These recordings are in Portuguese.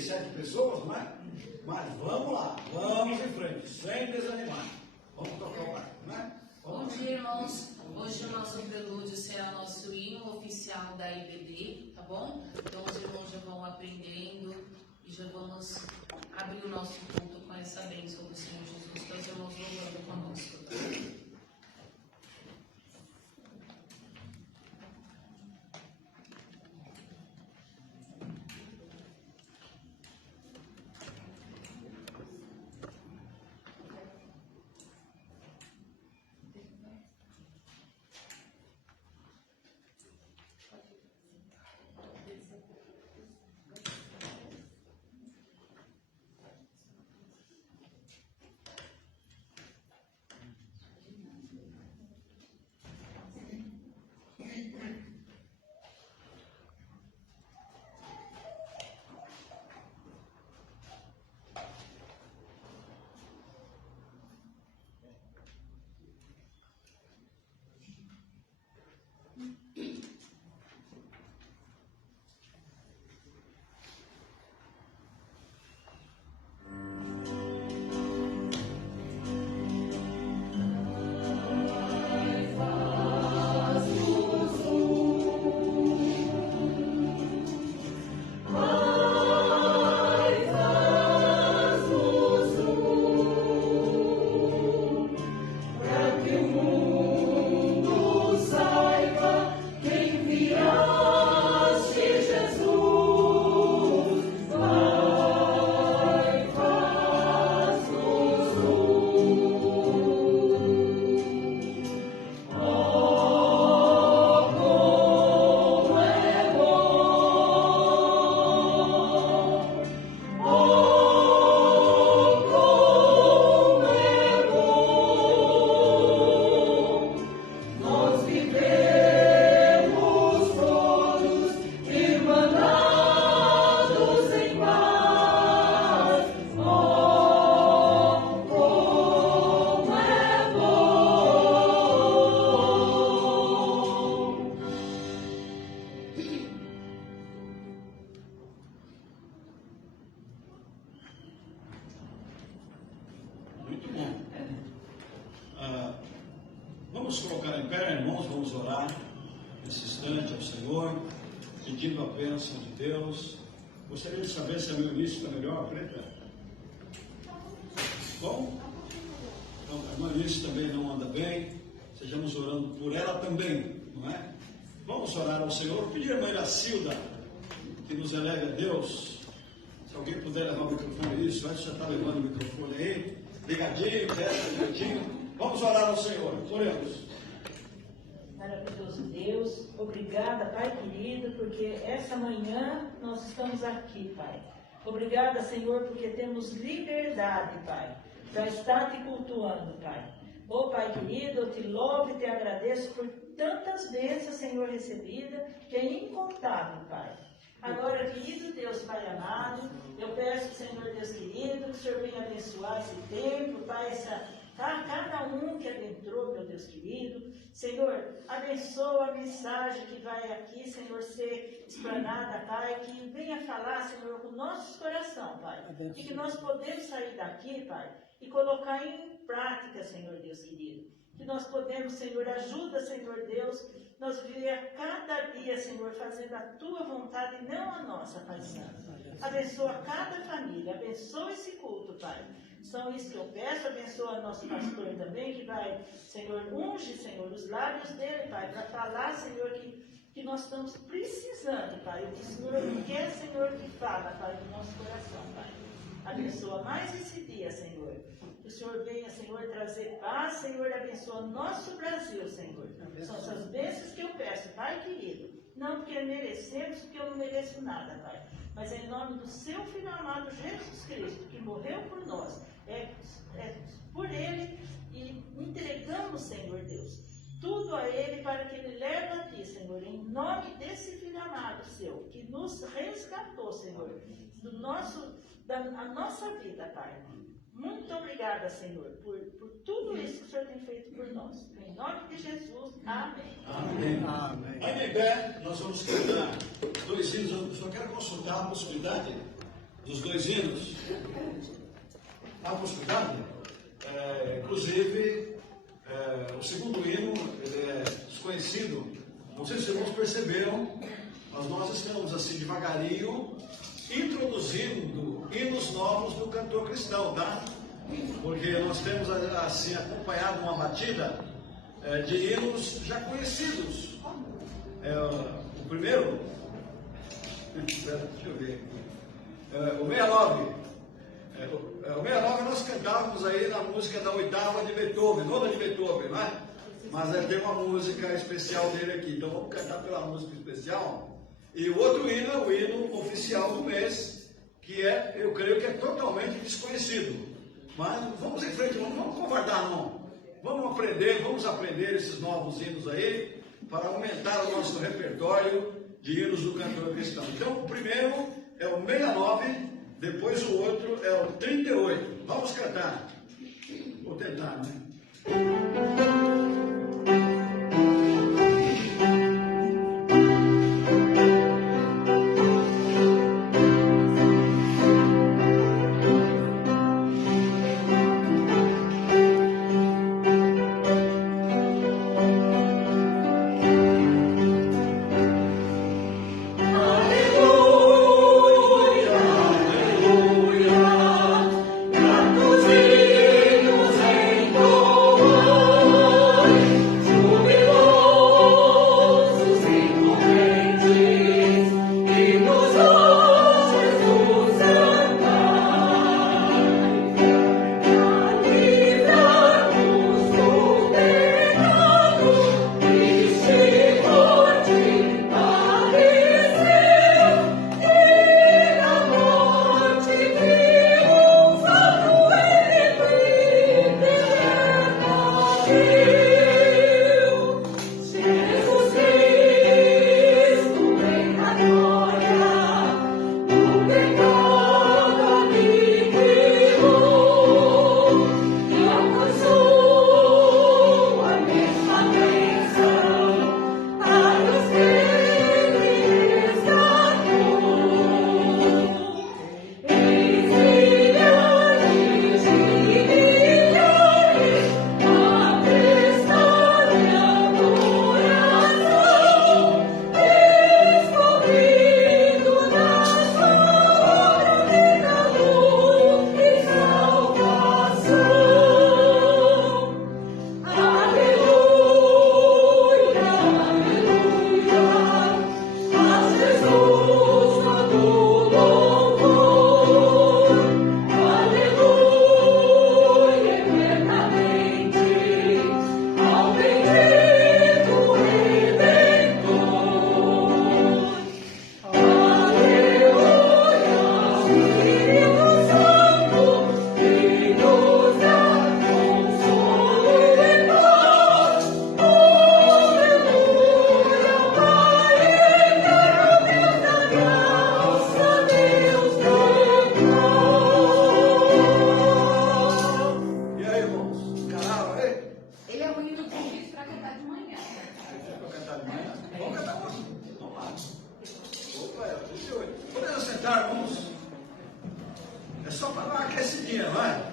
37 pessoas, não é? Mas vamos lá, vamos em frente, sem desanimar. Vamos tocar o barco, não é? Bom dia, irmãos. Hoje o nosso prelúdio será nosso hino oficial da IBD, tá bom? Então os irmãos já vão aprendendo e já vamos abrir o nosso culto com essa bênção do Senhor Jesus. Então os irmãos louvando conosco, tá? Vamos colocar em pé, irmãos, vamos orar nesse instante ao Senhor, pedindo a bênção de Deus. Gostaria de saber se a meu início está melhor, Preta? Bom? Então, a irmã Início também não anda bem, sejamos orando por ela também, não é? Vamos orar ao Senhor, pedir a irmã Iracilda que nos eleve a Deus. Se alguém puder levar o microfone, isso, antes já está levando o microfone aí, ligadinho, direitinho. Vamos orar ao Senhor, oremos. Maravilhoso Deus, obrigada, Pai querido, porque essa manhã nós estamos aqui, Pai. Obrigada, Senhor, porque temos liberdade, Pai, para estar te cultuando, Pai. Ô Pai querido, eu te louvo e te agradeço por tantas bênçãos, Senhor, recebidas, que é incontável, Pai. Agora, querido Deus, Pai amado, eu peço, Senhor Deus querido, que o Senhor venha abençoar esse tempo, Pai, cada um que adentrou, meu Deus querido. Senhor, abençoa a mensagem que vai aqui, Senhor, ser explanada, Pai, que venha falar, Senhor, com nossos corações, Pai. E que nós podemos sair daqui, Pai, e colocar em prática, Senhor Deus querido. Que nós podemos, Senhor, ajuda, Senhor Deus, nós viver a cada dia, Senhor, fazendo a Tua vontade e não a nossa, Pai Santo. Abençoa cada família, abençoa esse culto, Pai. São isso que eu peço, abençoa nosso pastor também, que vai, Senhor, unge, Senhor, os lábios dele, Pai, para falar, Senhor, que nós estamos precisando, Pai. O que o Senhor quer, Senhor, que fala, Pai, do nosso coração, Pai. Abençoa mais esse dia, Senhor. Que o Senhor venha, Senhor, trazer paz, Senhor, abençoa nosso Brasil, Senhor. São essas bênçãos que eu peço, Pai querido. Não porque merecemos, porque eu não mereço nada, Pai. Mas é em nome do seu Filho amado Jesus Cristo, que morreu por nós. É por Ele e entregamos, Senhor Deus, tudo a Ele para que Ele leve a Ti, Senhor, em nome desse Filho amado Seu, que nos resgatou, Senhor, a nossa vida, Pai. Muito obrigada, Senhor, por tudo isso que o Senhor tem feito por nós. Em nome de Jesus, amém. Amém. Amém. Aí em pé, nós vamos cantar 2 hinos. Eu só quero consultar a possibilidade dos dois hinos. Vamos cuidado. Inclusive, o segundo hino ele é desconhecido. Não sei se os irmãos perceberam, mas nós estamos assim devagarinho introduzindo hinos novos do cantor cristão, tá? Porque nós temos assim acompanhado uma batida de hinos já conhecidos. O primeiro, deixa eu ver, o 69. O 69 nós cantávamos aí na música da oitava de Beethoven, nona de Beethoven, não é? Mas tem uma música especial dele aqui, então vamos cantar pela música especial. E o outro hino é o hino oficial do mês, que eu creio que é totalmente desconhecido. Mas vamos em frente, não vamos covardar não. Vamos aprender esses novos hinos aí, para aumentar o nosso repertório de hinos do cantor cristão. Então o primeiro é o 69, depois o outro é o 38. Vamos cantar. Vou tentar, né? Podemos sentar, irmãos? É só para dar uma aquecidinha, vai.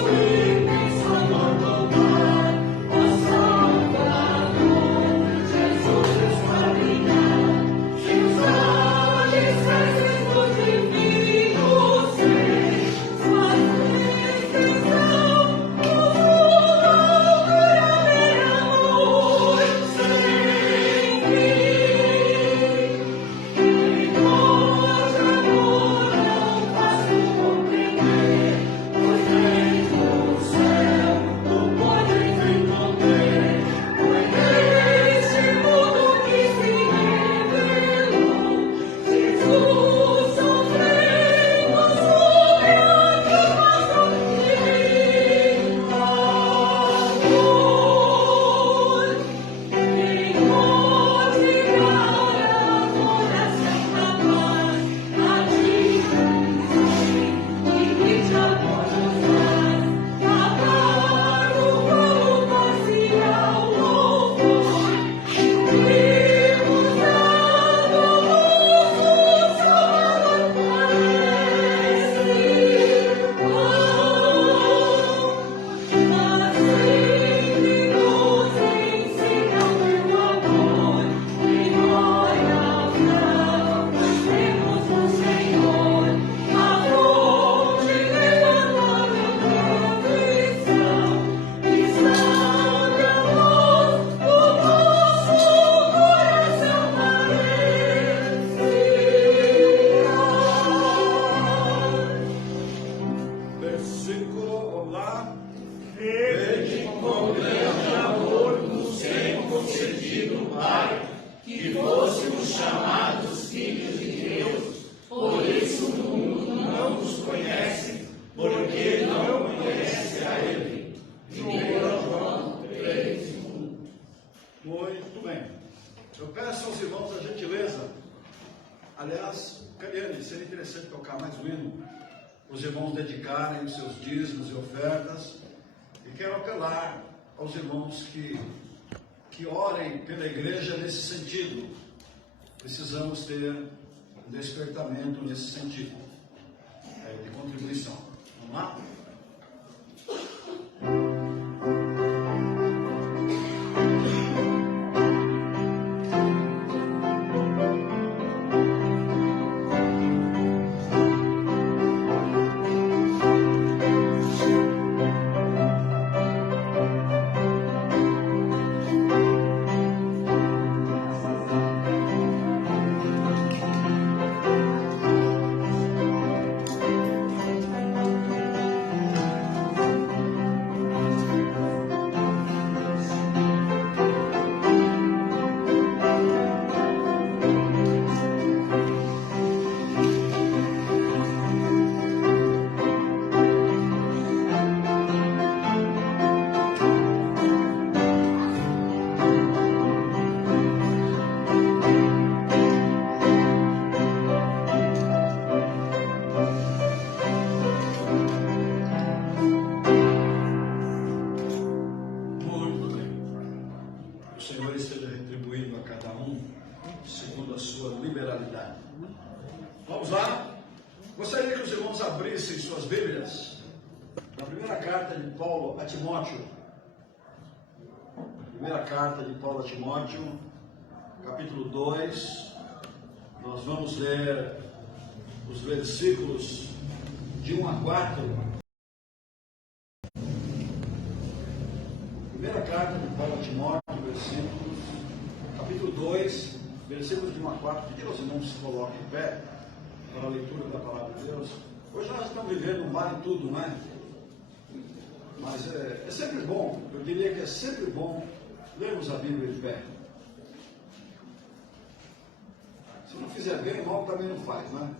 We pediu os irmãos dedicarem os seus dízimos e ofertas, e quero apelar aos irmãos que orem pela igreja nesse sentido. Precisamos ter um despertamento nesse sentido, de contribuição. Vamos lá? Vamos lá? Gostaria que os irmãos abrissem suas Bíblias na primeira carta de Paulo a Timóteo. Primeira carta de Paulo a Timóteo, capítulo 2. Nós vamos ler os versículos de 1 a 4. Primeira carta de Paulo a Timóteo, versículos, capítulo 2, versículos de 1 a 4. Pedir aos irmãos se coloquem em pé para a leitura da palavra de Deus. Hoje nós estamos vivendo um vale tudo, não é? Mas é sempre bom, eu diria que é sempre bom lermos a Bíblia de pé. Se não fizer bem, mal também não faz, não é?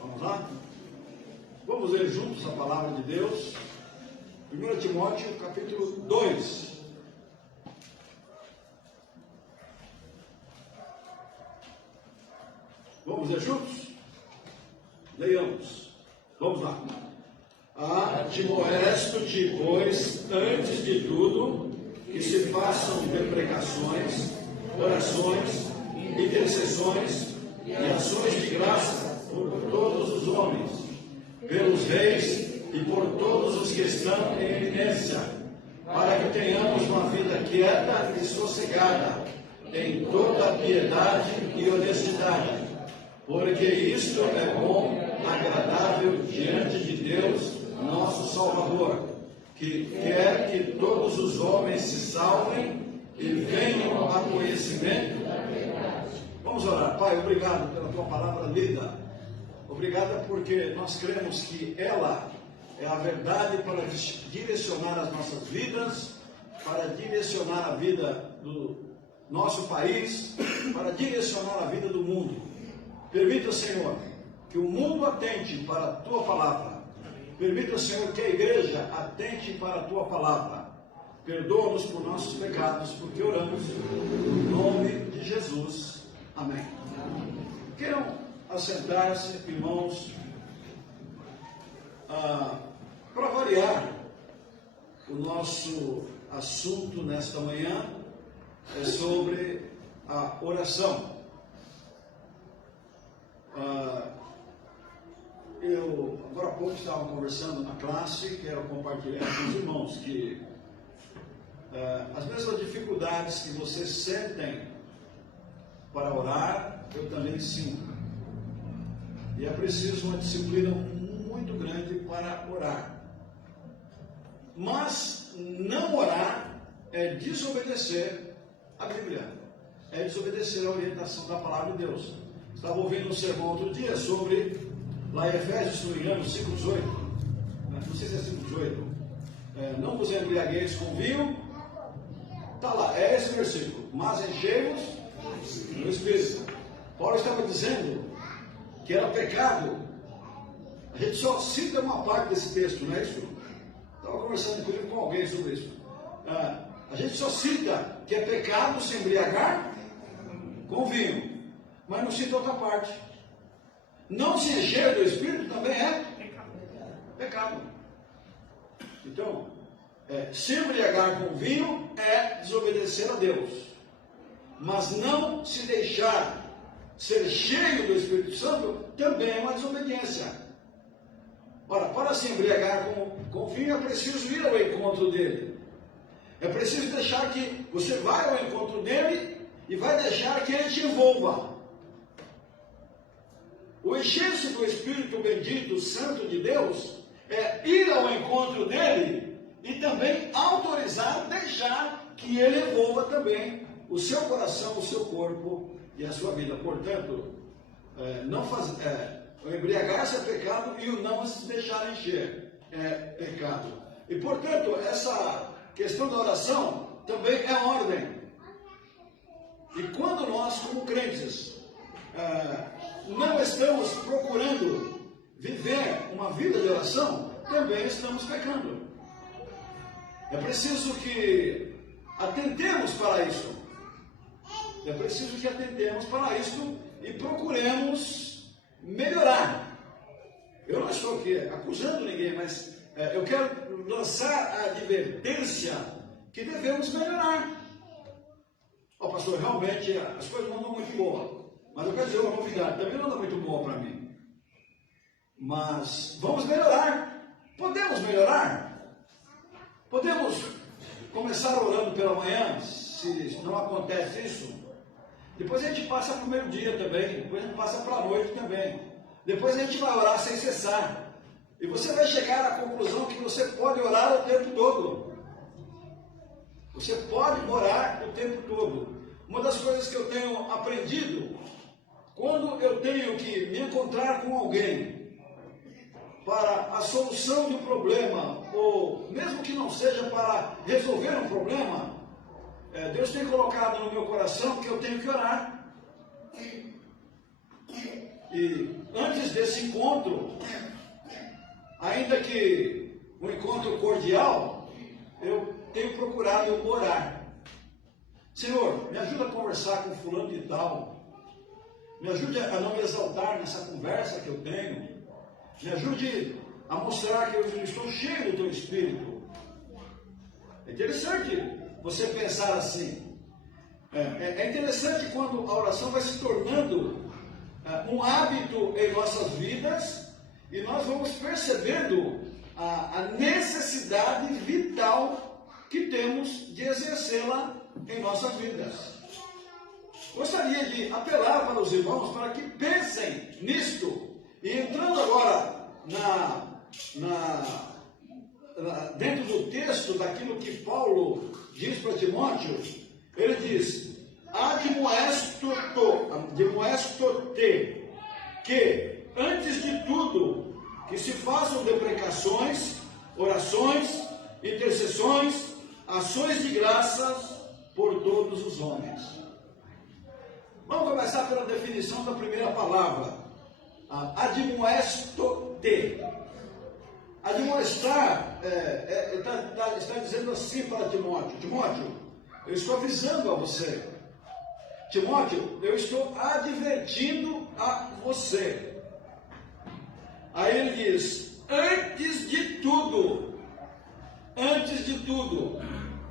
Vamos lá? Vamos ler juntos a palavra de Deus. 1 Timóteo, capítulo 2. Vamos ler juntos? Leiamos. Vamos lá. Admoesto-te, pois, antes de tudo, que se façam deprecações, orações, intercessões e ações de graça por todos os homens, pelos reis e por todos os que estão em eminência, para que tenhamos uma vida quieta e sossegada, em toda piedade e honestidade, porque isto é bom, agradável diante de Deus, nosso Salvador, que quer que todos os homens se salvem e venham a conhecimento da verdade. Vamos orar. Pai, obrigado pela tua palavra lida. Obrigado porque nós cremos que ela é a verdade para direcionar as nossas vidas, para direcionar a vida do nosso país, para direcionar a vida do mundo. Permita, Senhor, que o mundo atente para a tua palavra. Permita, Senhor, que a igreja atente para a tua palavra. Perdoa-nos por nossos pecados, porque oramos no nome de Jesus. Amém. Queiram assentar-se, irmãos. Para variar, o nosso assunto nesta manhã é sobre a oração. Eu, agora há pouco, estava conversando na classe, quero compartilhar com os irmãos que as mesmas dificuldades que vocês sentem para orar, eu também sinto. E é preciso uma disciplina muito grande para orar. Mas não orar é desobedecer a Bíblia, é desobedecer a orientação da palavra de Deus. Estava ouvindo um sermão outro dia sobre, lá em Efésios, se não me engano, 5:18. Não sei se é 5:18. Não vos embriagueis com vinho. Está lá, é esse versículo. Mas enchei-vos do Espírito. Paulo estava dizendo que era pecado. A gente só cita uma parte desse texto, não é isso? Estava conversando inclusive com alguém sobre isso. A gente só cita que é pecado se embriagar com vinho, mas não cita outra parte. Não se encher do Espírito também é pecado. Então, se embriagar com vinho é desobedecer a Deus. Mas não se deixar ser cheio do Espírito Santo também é uma desobediência. Ora, para se embriagar com vinho é preciso ir ao encontro dele. É preciso deixar que você vai ao encontro dele e vai deixar que ele te envolva. O encher-se do Espírito bendito, Santo de Deus, é ir ao encontro dele e também autorizar, deixar que ele envolva também o seu coração, o seu corpo e a sua vida. Portanto, o embriagar-se é pecado e o não se deixar encher é pecado. E, portanto, essa questão da oração também é ordem. E quando nós, como crentes, não estamos procurando viver uma vida de oração, também estamos pecando. É preciso que atentemos para isso. É preciso que atentemos para isso e procuremos melhorar. Eu não estou aqui acusando ninguém, mas eu quero lançar a advertência que devemos melhorar. Pastor, realmente as coisas não andam muito boas. Mas eu quero dizer uma novidade, também não anda muito boa para mim. Mas vamos melhorar. Podemos melhorar? Podemos começar orando pela manhã, se não acontece isso. Depois a gente passa para o meio-dia também, depois a gente passa para a noite também. Depois a gente vai orar sem cessar. E você vai chegar à conclusão que você pode orar o tempo todo. Você pode orar o tempo todo. Uma das coisas que eu tenho aprendido, quando eu tenho que me encontrar com alguém para a solução de um problema, ou mesmo que não seja para resolver um problema, Deus tem colocado no meu coração que eu tenho que orar. E antes desse encontro, ainda que um encontro cordial, eu tenho procurado orar. Senhor, me ajuda a conversar com fulano de tal. Me ajude a não me exaltar nessa conversa que eu tenho. Me ajude a mostrar que eu estou cheio do teu Espírito. É interessante você pensar assim. É interessante quando a oração vai se tornando um hábito em nossas vidas e nós vamos percebendo a necessidade vital que temos de exercê-la em nossas vidas. Gostaria de apelar para os irmãos para que pensem nisto. E entrando agora dentro do texto daquilo que Paulo diz para Timóteo, ele diz: admoesto-te, que antes de tudo que se façam deprecações, orações, intercessões, ações de graças por todos os homens. Vamos começar pela definição da primeira palavra. Admoesto-te. Admoestar está dizendo assim para Timóteo: Timóteo, eu estou avisando a você. Timóteo, eu estou advertindo a você. Aí ele diz: antes de tudo,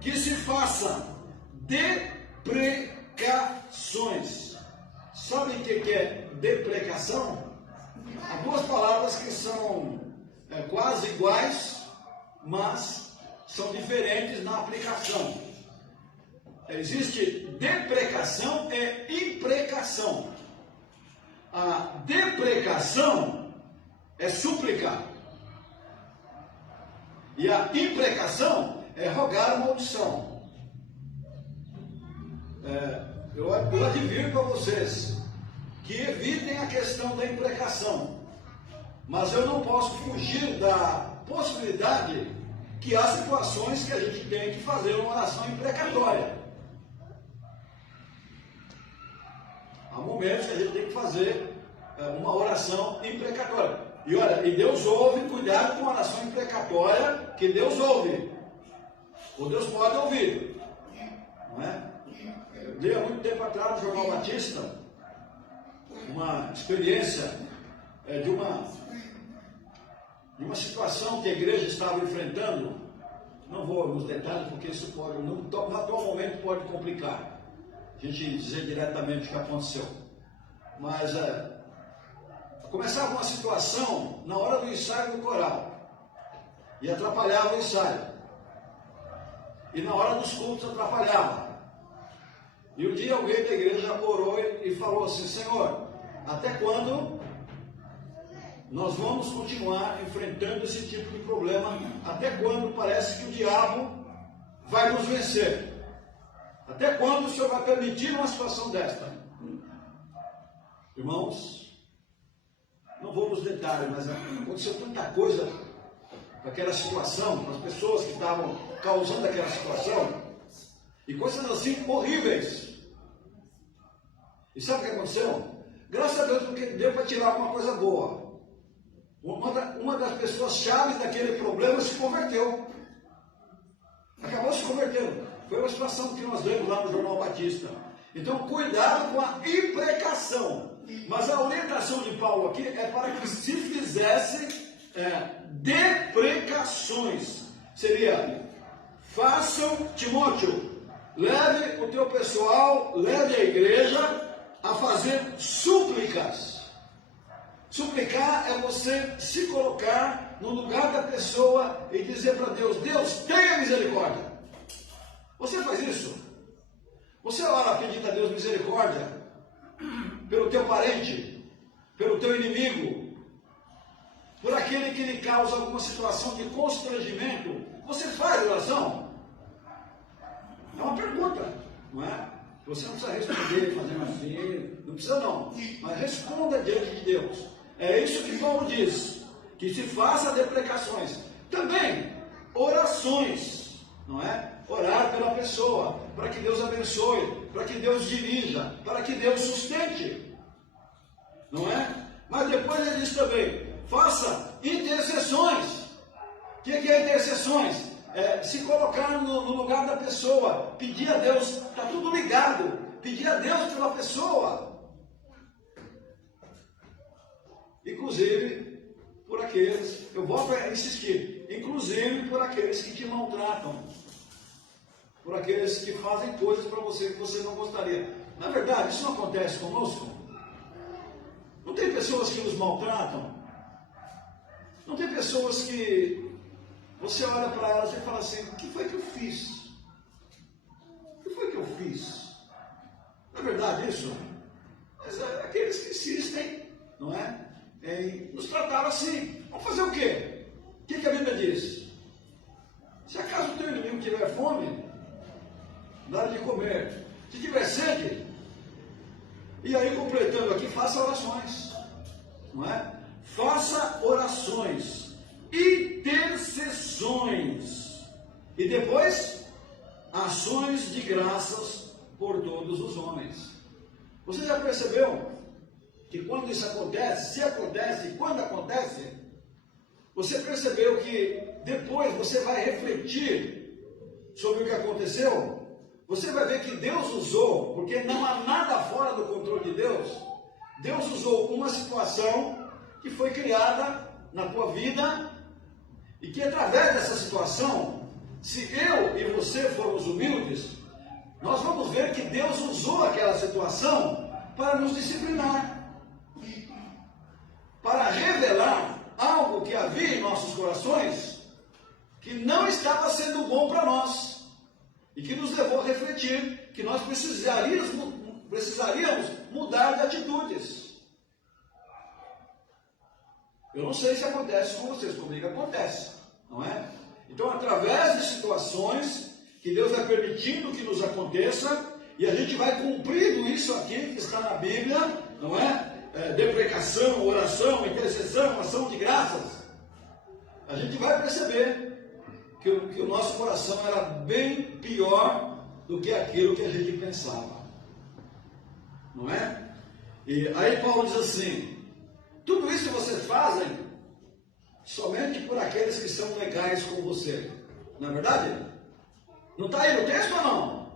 que se faça deprecações. Sabem o que é deprecação? Há duas palavras que são quase iguais, mas são diferentes na aplicação. Existe deprecação e imprecação. A deprecação é súplica. E a imprecação é rogar maldição. Eu advirto a vocês que evitem a questão da imprecação. Mas eu não posso fugir da possibilidade que há situações que a gente tem que fazer uma oração imprecatória. Há momentos que a gente tem que fazer uma oração imprecatória. E olha, e Deus ouve, cuidado com a oração imprecatória, que Deus ouve. Ou Deus pode ouvir. Não é? Eu li há muito tempo atrás no Jornal Batista uma experiência de uma situação que a igreja estava enfrentando. Não vou nos detalhes, porque isso pode, no atual momento, pode complicar a gente dizer diretamente o que aconteceu. Mas começava uma situação na hora do ensaio do coral e atrapalhava o ensaio. E na hora dos cultos atrapalhava. E um dia alguém da igreja orou e falou assim: Senhor, até quando nós vamos continuar enfrentando esse tipo de problema? Até quando parece que o diabo vai nos vencer? Até quando o Senhor vai permitir uma situação desta? Irmãos, não vou nos detalhes, mas aconteceu tanta coisa com aquela situação, com as pessoas que estavam causando aquela situação, e coisas assim horríveis. E sabe o que aconteceu? Graças a Deus, porque deu para tirar alguma coisa boa. Uma das pessoas chaves daquele problema se converteu. Acabou se convertendo. Foi uma situação que nós lemos lá no Jornal Batista. Então, cuidado com a imprecação. Mas a orientação de Paulo aqui é para que se fizesse deprecações. Seria: façam, Timóteo, leve o teu pessoal, leve a igreja a fazer súplicas. Suplicar é você se colocar no lugar da pessoa e dizer para Deus: Deus, tenha misericórdia. Você faz isso? Você ora pedindo a Deus misericórdia pelo teu parente, pelo teu inimigo, por aquele que lhe causa alguma situação de constrangimento? Você faz oração? É uma pergunta, não é? Você não precisa responder fazendo assim, não precisa não, mas responda diante de Deus. É isso que Paulo diz, que se faça deprecações. Também orações, não é? Orar pela pessoa, para que Deus abençoe, para que Deus dirija, para que Deus sustente, não é? Mas depois ele diz também: faça intercessões. O que é intercessões? Se colocar no lugar da pessoa, pedir a Deus, está tudo ligado, pedir a Deus pela pessoa. Inclusive por aqueles, eu volto a insistir, inclusive por aqueles que te maltratam, por aqueles que fazem coisas para você que você não gostaria. Na verdade, isso não acontece conosco? Não tem pessoas que nos maltratam? Não tem pessoas que você olha para elas e fala assim: o que foi que eu fiz? O que foi que eu fiz? Não é verdade isso? Mas aqueles que insistem, não é? Em nos tratar assim. Vamos fazer o quê? O que a Bíblia diz? Se acaso o teu inimigo tiver fome, dá-lhe de comer. Se tiver sede, e aí completando aqui, faça orações, não é? Faça orações, intercessões, e depois ações de graças por todos os homens. Você já percebeu que quando isso acontece, se acontece e quando acontece, você percebeu que depois você vai refletir sobre o que aconteceu? Você vai ver que Deus usou, porque não há nada fora do controle de Deus. Deus usou uma situação que foi criada na tua vida e que através dessa situação, se eu e você formos humildes, nós vamos ver que Deus usou aquela situação para nos disciplinar, para revelar algo que havia em nossos corações que não estava sendo bom para nós e que nos levou a refletir que nós precisaríamos mudar de atitudes. Eu não sei se acontece com vocês, comigo acontece, não é? Então, através de situações que Deus vai permitindo que nos aconteça, e a gente vai cumprindo isso aqui que está na Bíblia, não é? Deprecação, oração, intercessão, ação de graças, a gente vai perceber que o nosso coração era bem pior do que aquilo que a gente pensava, não é? E aí Paulo diz assim: tudo isso vocês fazem somente por aqueles que são legais com você, não é verdade? Não está aí no texto ou não?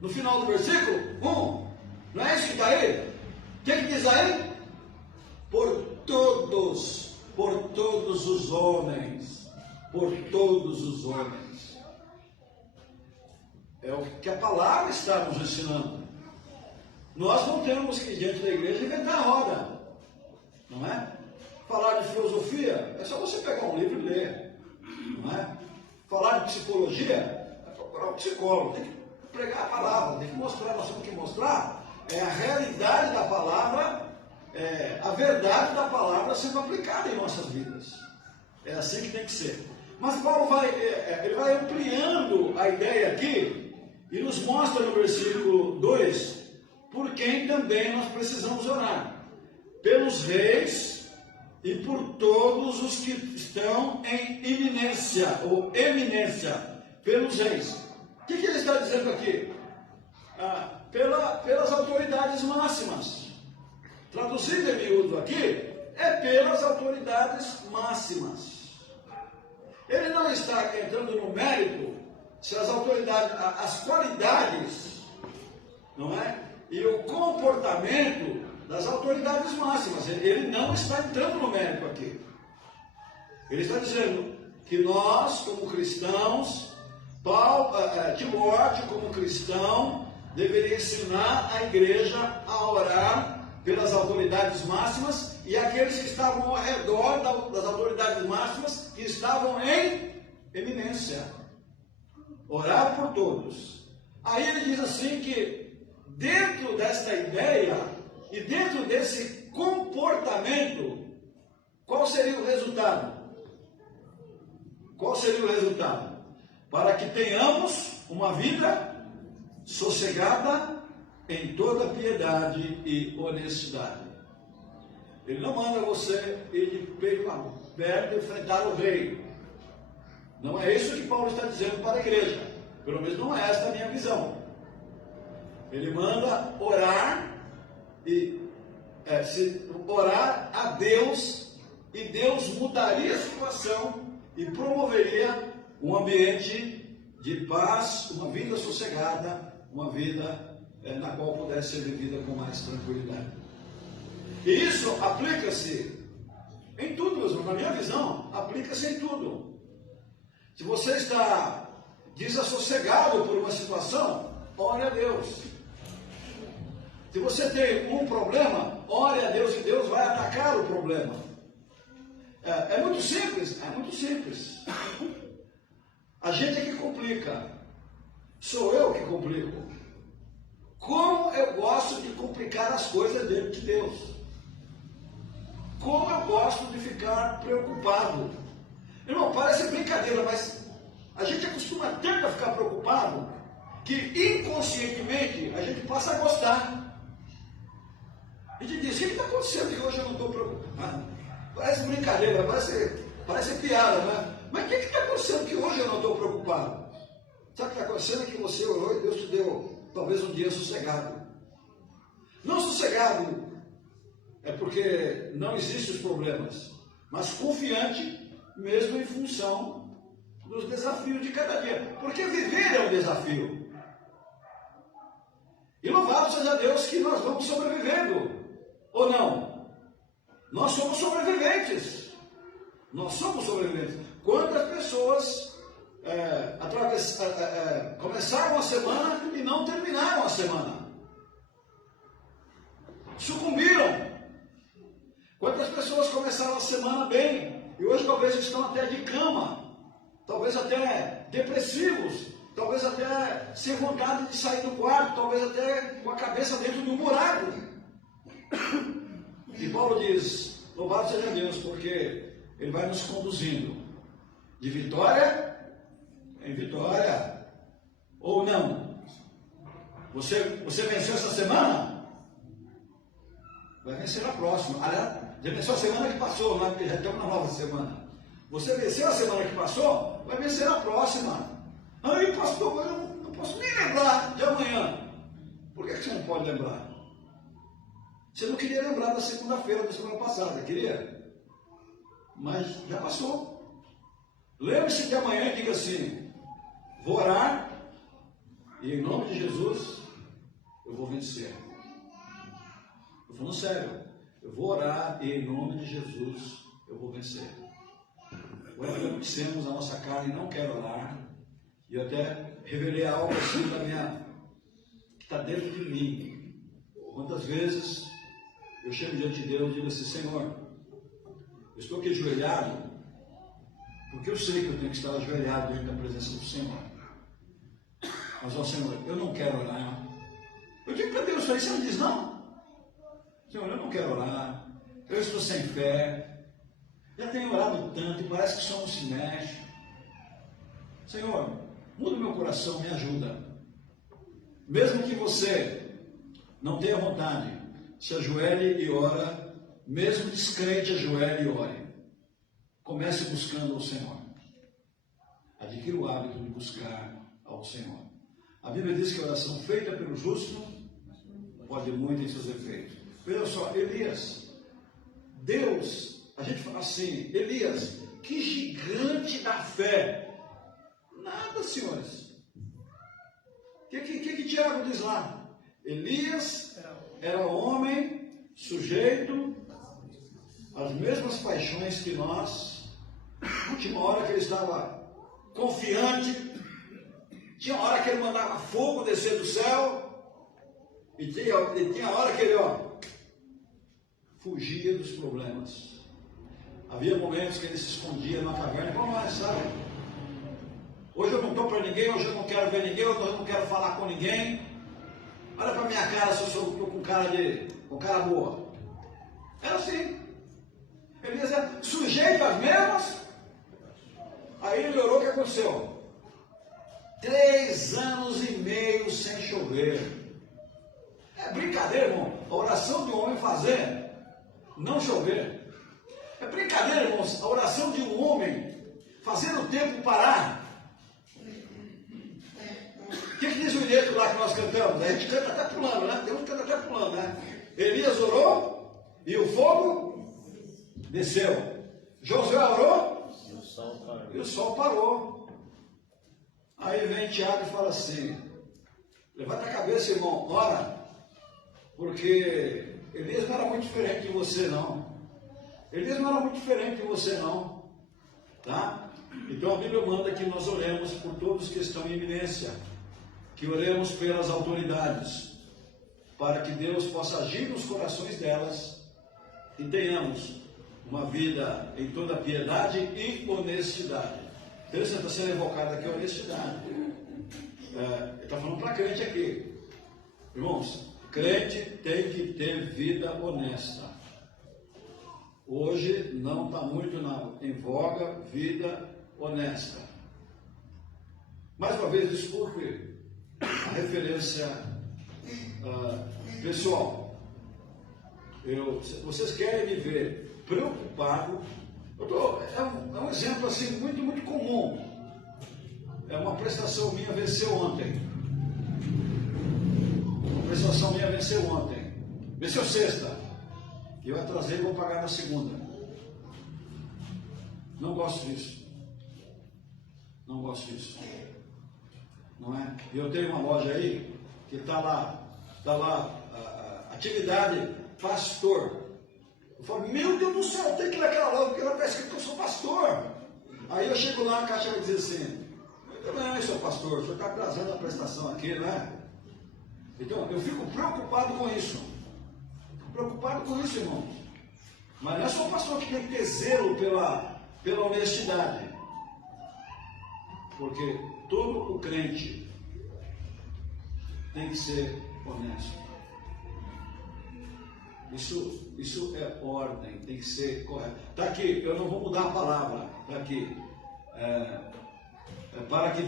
No final do versículo 1, não é isso que está aí? O que diz aí? Por todos todos os homens. Por todos os homens. É o que a palavra está nos ensinando. Nós não temos que, diante da igreja, inventar a roda. Não é? Falar de filosofia, é só você pegar um livro e ler. Não é? Falar de psicologia, é procurar um psicólogo. Tem que pregar a palavra, tem que mostrar, nós temos que mostrar a realidade da palavra, a verdade da palavra sendo aplicada em nossas vidas. É assim que tem que ser. Mas Paulo ele vai ampliando a ideia aqui e nos mostra no versículo 2 por quem também nós precisamos orar. Pelos reis e por todos os que estão em iminência ou eminência, pelos reis. O que ele está dizendo aqui? Pelas autoridades máximas. Traduzido em miúdo aqui, é pelas autoridades máximas. Ele não está entrando no mérito se as autoridades, as qualidades, não é? E o comportamento das autoridades máximas. Ele não está entrando no mérito aqui. Ele está dizendo que nós, como cristãos, Timóteo, como cristão, deveria ensinar a igreja a orar pelas autoridades máximas e aqueles que estavam ao redor das autoridades máximas que estavam em eminência. Orar por todos. Aí ele diz assim que dentro desta ideia e dentro desse comportamento, qual seria o resultado? Qual seria o resultado? Para que tenhamos uma vida sossegada em toda piedade e honestidade. Ele não manda você ir de peito aberto e enfrentar o rei. Não é isso que Paulo está dizendo para a igreja. Pelo menos não é esta a minha visão. Ele manda orar e orar a Deus, e Deus mudaria a situação e promoveria um ambiente de paz, uma vida sossegada, uma vida na qual pudesse ser vivida com mais tranquilidade. E isso aplica-se em tudo, meus irmãos. Na minha visão, aplica-se em tudo. Se você está desassossegado por uma situação, ore a Deus. Se você tem um problema, ore a Deus e Deus vai atacar o problema. É muito simples, é muito simples. A gente é que complica. Sou eu que complico. Como eu gosto de complicar as coisas dentro de Deus. Como eu gosto de ficar preocupado. Irmão, parece brincadeira, mas a gente acostuma tanto a ficar preocupado que inconscientemente a gente passa a gostar. A gente diz, o que está acontecendo que hoje eu não estou preocupado? Parece brincadeira, parece piada, né? Mas o que está acontecendo que hoje eu não estou preocupado? Sabe o que está acontecendo? É que você orou e Deus te deu talvez um dia sossegado. Não sossegado é porque não existem os problemas, mas confiante mesmo em função dos desafios de cada dia. Porque viver é um desafio. E louvado seja Deus que nós vamos sobrevivendo. Ou não? Nós somos sobreviventes. Nós somos sobreviventes. Quantas pessoas começaram a semana e não terminaram a semana? Sucumbiram. Quantas pessoas começaram a semana bem e hoje talvez estão até de cama, talvez até depressivos, talvez até sem vontade de sair do quarto, talvez até com a cabeça dentro de um buraco. E Paulo diz, louvado seja Deus, porque Ele vai nos conduzindo de vitória em vitória, ou não. Você venceu essa semana? Vai vencer na próxima. Aliás, já venceu a semana que passou, já estamos na nova semana. Você venceu a semana que passou, vai vencer na próxima. Aí, pastor, eu não posso nem lembrar de amanhã. Por que você não pode lembrar? Você não queria lembrar da segunda-feira da semana passada, queria? Mas já passou. Lembre-se de amanhã e diga assim, vou orar e em nome de Jesus eu vou vencer. Estou falando sério. Eu vou orar e em nome de Jesus eu vou vencer. dissemos, a nossa carne não quer orar, e eu até revelei algo assim da minha, que está dentro de mim. Quantas vezes eu chego diante de Deus e digo assim: Senhor, eu estou aqui ajoelhado, porque eu sei que eu tenho que estar ajoelhado diante da presença do Senhor. Mas, ó Senhor, eu não quero orar. Eu digo para Deus, aí você não diz não? Senhor, eu não quero orar, eu estou sem fé, já tenho orado tanto e parece que o Senhor não se mexe. Senhor, muda o meu coração, me ajuda. Mesmo que você não tenha vontade, se ajoelhe e ora, mesmo descrente, ajoelhe e ore. Comece buscando ao Senhor. Adquira o hábito de buscar ao Senhor. A Bíblia diz que a oração feita pelo justo pode muito em seus efeitos. Veja só, Elias, Deus, a gente fala assim, Elias, que gigante da fé. Nada, senhores. O que Tiago diz lá? Elias era homem sujeito às mesmas paixões que nós. Tinha uma hora que ele estava confiante, tinha uma hora que ele mandava fogo descer do céu, e tinha hora que ele fugia dos problemas. Havia momentos que ele se escondia na caverna, como mais, sabe? Hoje eu não estou para ninguém, hoje eu não quero ver ninguém, hoje eu não quero falar com ninguém. Olha para minha cara se eu estou com cara boa. Era assim. Ele dizia, sujeito às mesmas. Aí ele orou, o que aconteceu? 3 anos e meio sem chover. É brincadeira, irmão. A oração de um homem fazer não chover. É brincadeira, irmãos. A oração de um homem fazer o tempo parar. O que diz o ineto lá que nós cantamos? A gente canta até pulando, né? Tem uns que canta até pulando, né? Elias orou e o fogo desceu. Josué orou e o sol parou. Aí vem Tiago e fala assim: levanta a cabeça, irmão, ora, porque Elias não era muito diferente de você, não. Elias não era muito diferente de você, não. Tá? Então a Bíblia manda que nós oremos por todos que estão em eminência, que oremos pelas autoridades, para que Deus possa agir nos corações delas e tenhamos uma vida em toda piedade e honestidade. Interessante, está sendo evocado aqui a honestidade. Ele está falando para crente aqui. Irmãos, crente tem que ter vida honesta. Hoje não está muito em voga vida honesta. Mais uma vez, desculpe a referência pessoal. Vocês querem me ver preocupado? É um exemplo assim muito, muito comum. É uma prestação minha venceu ontem. Uma prestação minha venceu ontem. Venceu sexta. E eu atrasei e vou pagar na segunda. Não gosto disso. Não gosto disso. Não é? Eu tenho uma loja aí que está lá atividade pastor. Eu falo, meu Deus do céu, tem que ir naquela loja, porque lá está escrito que eu sou pastor. Aí eu chego lá, a caixa vai dizer assim: muito bem, senhor pastor, o senhor está atrasando a prestação aqui, não é? Então, eu fico preocupado com isso. Fico preocupado com isso, irmão. Mas não é só o pastor que tem que ter zelo pela honestidade. Porque todo o crente tem que ser honesto. Isso é ordem, tem que ser correto. Está aqui, eu não vou mudar a palavra. Está aqui. Para que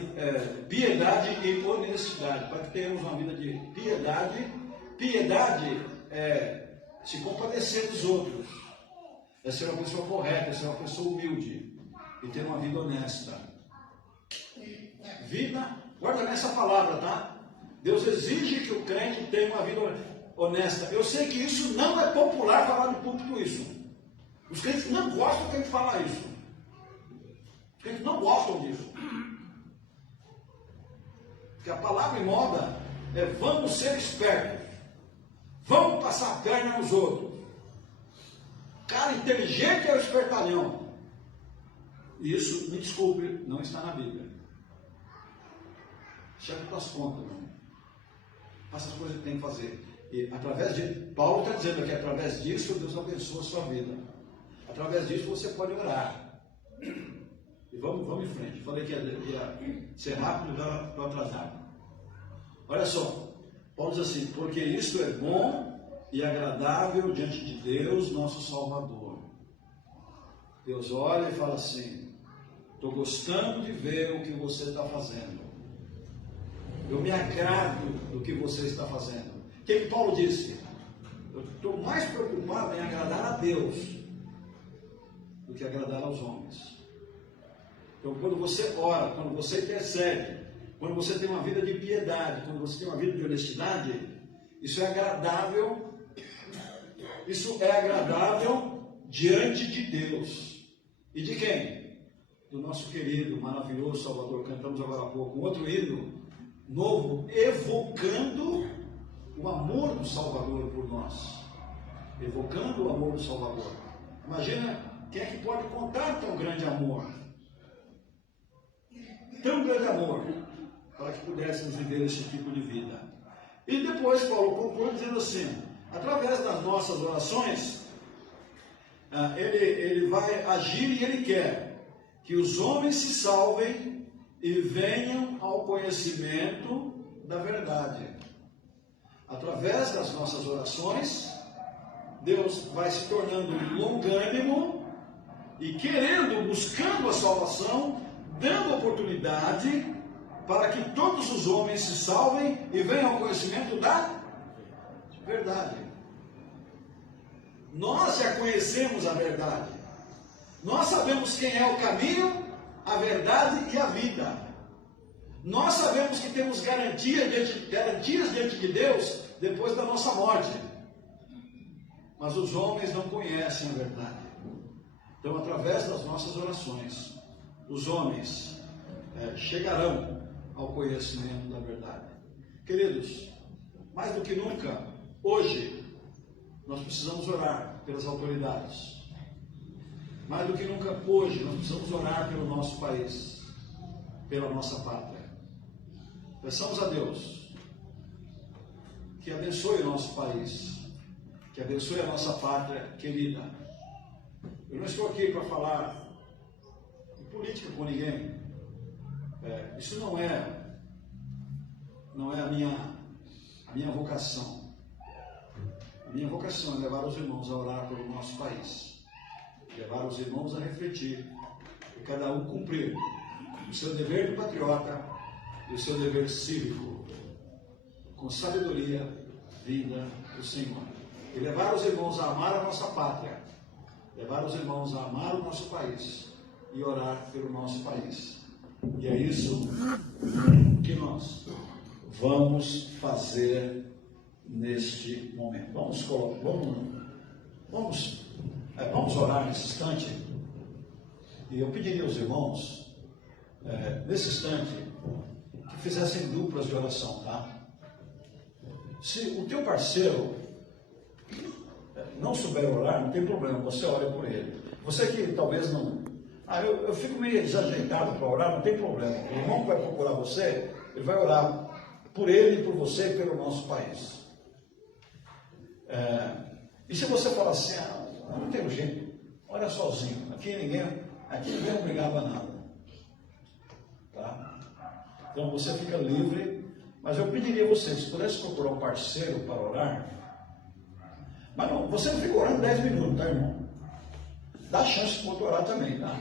piedade e honestidade, para que tenhamos uma vida de piedade. Piedade é se compadecer dos outros, é ser uma pessoa correta, é ser uma pessoa humilde e ter uma vida honesta. Vida, guarda nessa palavra, tá? Deus exige que o crente tenha uma vida honesta. Eu sei que isso não é popular falar no púlpito isso. Os crentes não gostam de falar isso. Os crentes não gostam disso. Porque a palavra em moda é vamos ser espertos. Vamos passar a perna nos outros. Cara inteligente é o espertalhão. E isso, me desculpe, não está na Bíblia. Chefe das contas, irmão. Faça as coisas que tem que fazer. E através de Paulo está dizendo que através disso Deus abençoa a sua vida. Através disso você pode orar. E vamos em frente. Falei que ia ser rápido, já estou atrasado. Olha só, Paulo diz assim: porque isto é bom e agradável diante de Deus, nosso Salvador. Deus olha e fala assim: estou gostando de ver o que você está fazendo. Eu me agrado do que você está fazendo. O que Paulo disse? Eu estou mais preocupado em agradar a Deus do que agradar aos homens. Então, quando você ora, quando você intercede, quando você tem uma vida de piedade, quando você tem uma vida de honestidade, isso é agradável. Isso é agradável diante de Deus. E de quem? Do nosso querido, maravilhoso Salvador. Cantamos agora há pouco um outro hino novo, evocando o amor do Salvador por nós. Evocando o amor do Salvador. Imagina, quem é que pode contar tão grande amor? Tão grande amor, para que pudéssemos viver esse tipo de vida. E depois Paulo conclui dizendo assim: através das nossas orações, ele vai agir e ele quer que os homens se salvem e venham ao conhecimento da verdade. Através das nossas orações, Deus vai se tornando longânimo e querendo, buscando a salvação, dando oportunidade para que todos os homens se salvem e venham ao conhecimento da verdade. Nós já conhecemos a verdade. Nós sabemos quem é o caminho, a verdade e a vida. Nós sabemos que temos garantias diante de Deus depois da nossa morte. Mas os homens não conhecem a verdade. Então, através das nossas orações, os homens chegarão ao conhecimento da verdade. Queridos, mais do que nunca, hoje, nós precisamos orar pelas autoridades. Mais do que nunca hoje, nós precisamos orar pelo nosso país, pela nossa pátria. Peçamos a Deus que abençoe o nosso país, que abençoe a nossa pátria querida. Eu não estou aqui para falar de política com ninguém. Isso não é a minha vocação. A minha vocação é levar os irmãos a orar pelo nosso país. Levar os irmãos a refletir e cada um cumprir o seu dever de patriota e o seu dever cívico com sabedoria vinda do Senhor. E levar os irmãos a amar a nossa pátria, levar os irmãos a amar o nosso país e orar pelo nosso país. E é isso que nós vamos fazer neste momento. Vamos orar nesse instante. E eu pediria aos irmãos, nesse instante, que fizessem duplas de oração, tá? Se o teu parceiro não souber orar, não tem problema, você ora por ele. Você que talvez não... eu fico meio desajeitado para orar, não tem problema. O irmão que vai procurar você, ele vai orar por ele, por você e pelo nosso país. E se você falar assim, não tem jeito, ora sozinho, aqui ninguém é obrigado a nada. Tá? Então você fica livre, mas eu pediria a você, se pudesse procurar um parceiro para orar, mas não, você não fica orando 10 minutos, tá, irmão? Dá chance para o outro orar também, tá?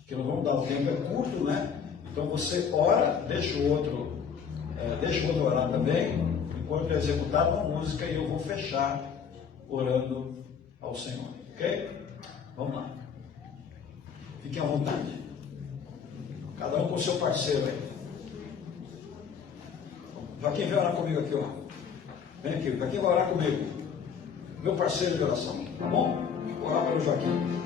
Porque nós vamos dar, o tempo é curto, né? Então você ora, deixa o outro orar também, enquanto é executada uma música, e eu vou fechar orando ao Senhor, ok? Vamos lá. Fiquem à vontade. Cada um com o seu parceiro aí. Joaquim, vem orar comigo aqui, ó. Vem aqui, Joaquim vai orar comigo. Meu parceiro de oração, tá bom? Vou orar pelo Joaquim.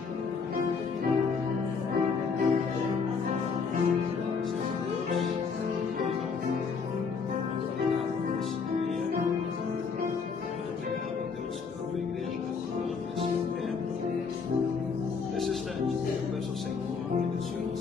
Nesse instante, eu peço ao Senhor que abençoe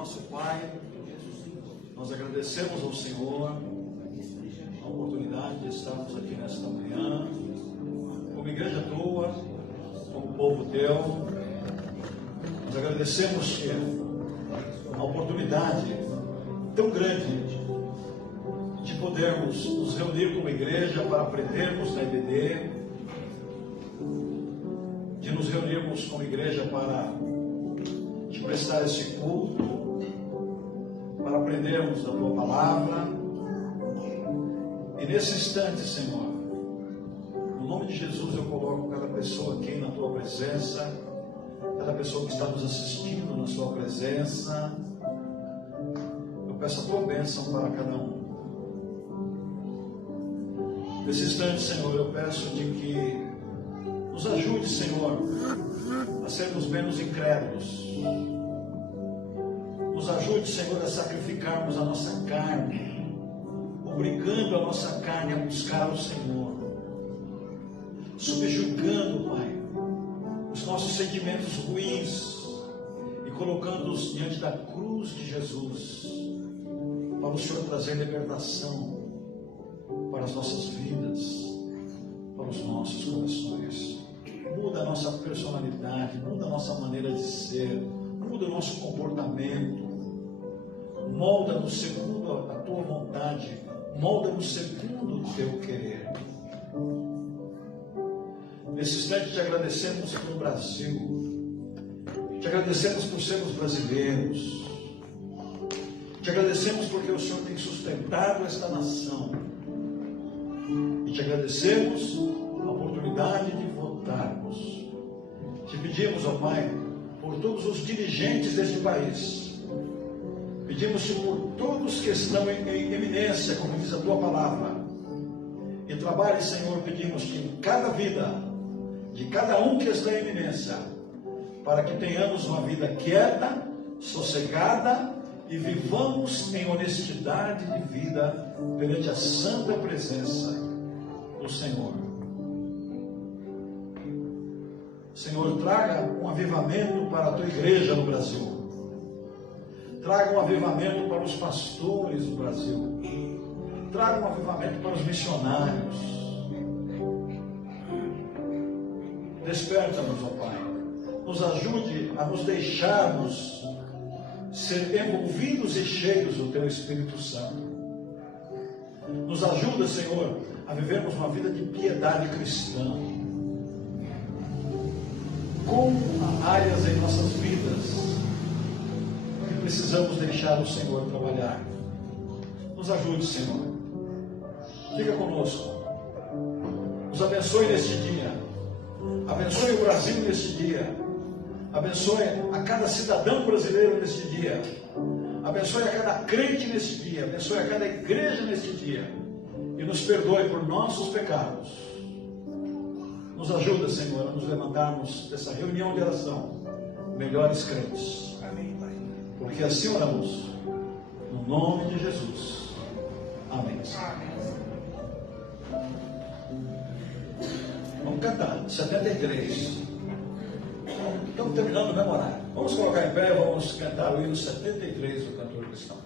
nosso Pai, nós agradecemos ao Senhor a oportunidade de estarmos aqui nesta manhã, como igreja tua, como povo teu. Nós agradecemos a oportunidade tão grande de podermos nos reunir como igreja para aprendermos da IBD, de nos reunirmos como igreja para te prestar esse culto, para aprendermos da tua palavra. E nesse instante, Senhor, no nome de Jesus, eu coloco cada pessoa aqui na tua presença, cada pessoa que está nos assistindo na sua presença. Eu peço a tua bênção para cada um. Nesse instante, Senhor, eu peço de que nos ajude, Senhor, a sermos menos incrédulos. Nos ajude, Senhor, a sacrificarmos a nossa carne, obrigando a nossa carne a buscar o Senhor, subjugando, Pai, os nossos sentimentos ruins e colocando-os diante da cruz de Jesus, para o Senhor trazer libertação para as nossas vidas, para os nossos corações. Muda a nossa personalidade, muda a nossa maneira de ser, muda o nosso comportamento, molda-nos segundo a tua vontade, molda-nos segundo o teu querer. Nesse instante te agradecemos pelo Brasil, te agradecemos por sermos brasileiros, te agradecemos porque o Senhor tem sustentado esta nação, e te agradecemos a oportunidade de votarmos. Te pedimos, ó Pai, por todos os dirigentes deste país, pedimos-te por todos que estão em eminência, como diz a tua palavra, e trabalhe, Senhor, pedimos que em cada vida, de cada um que está em eminência, para que tenhamos uma vida quieta, sossegada e vivamos em honestidade de vida perante a santa presença do Senhor. Senhor, traga um avivamento para a tua igreja no Brasil. Traga um avivamento para os pastores do Brasil. Traga um avivamento para os missionários. Desperta-nos, ó Pai. Nos ajude a nos deixarmos ser envolvidos e cheios do Teu Espírito Santo. Nos ajuda, Senhor, a vivermos uma vida de piedade cristã, com áreas em nossas vidas que precisamos deixar o Senhor trabalhar. Nos ajude, Senhor. Fica conosco. Nos abençoe neste dia. Abençoe o Brasil neste dia. Abençoe a cada cidadão brasileiro neste dia. Abençoe a cada crente neste dia. Abençoe a cada igreja neste dia. E nos perdoe por nossos pecados. Nos ajuda, Senhor, a nos levantarmos dessa reunião de oração melhores crentes. Amém, Pai. Porque assim oramos, no nome de Jesus. Amém. Vamos cantar, 73. Estamos terminando o mesmo horário. Vamos colocar em pé, vamos cantar o hino 73 do cantor cristão.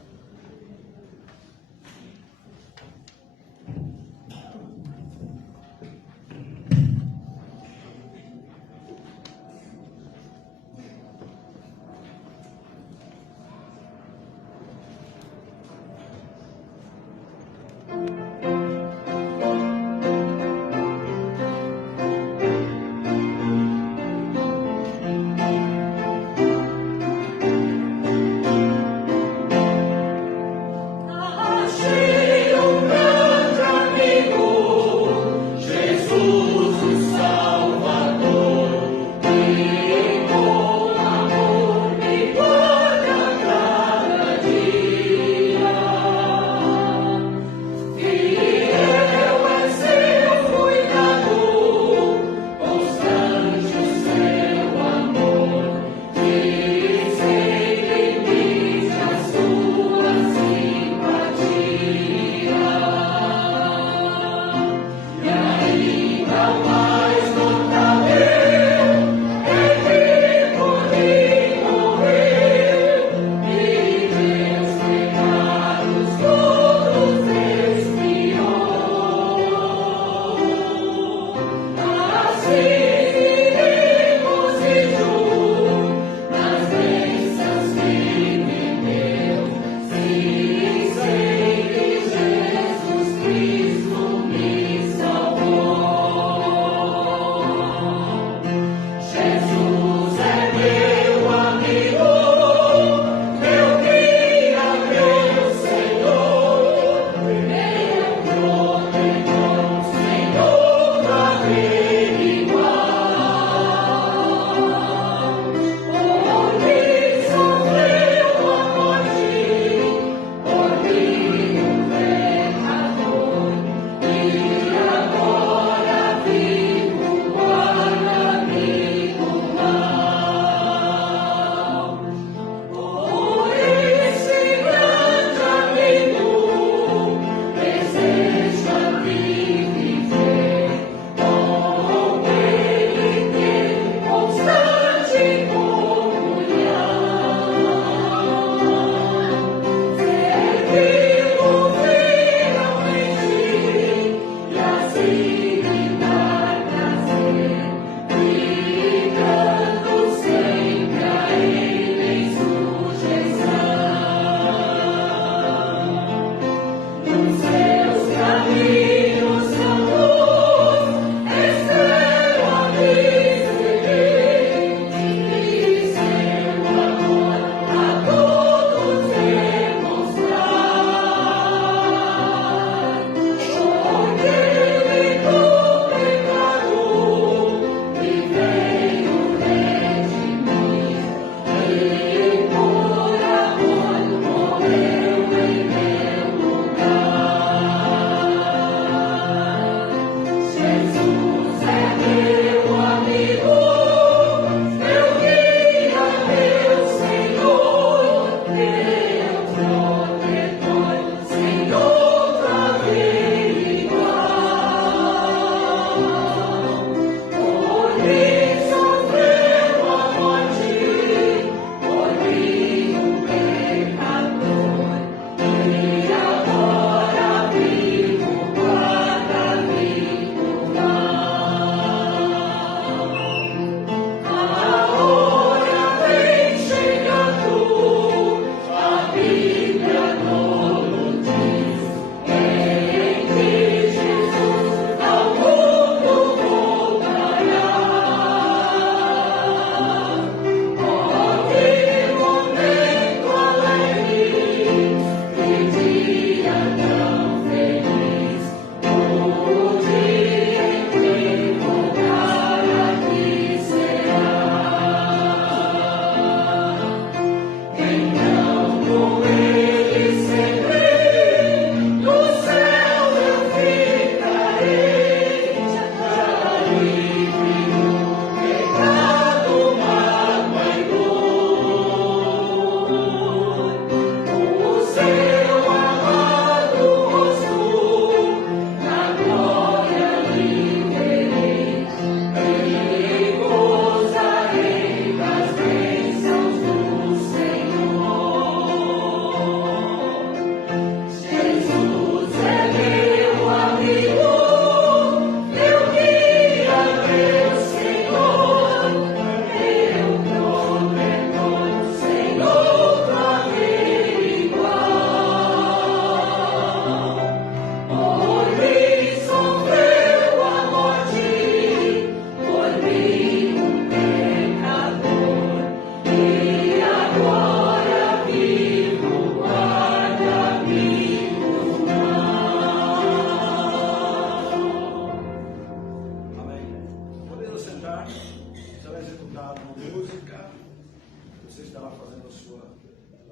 estar fazendo a sua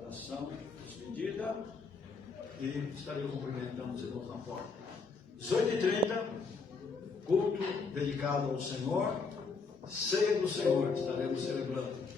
oração despedida e estarei cumprimentando os irmãos na porta. 18h30, culto dedicado ao Senhor, ceia do Senhor, estaremos celebrando.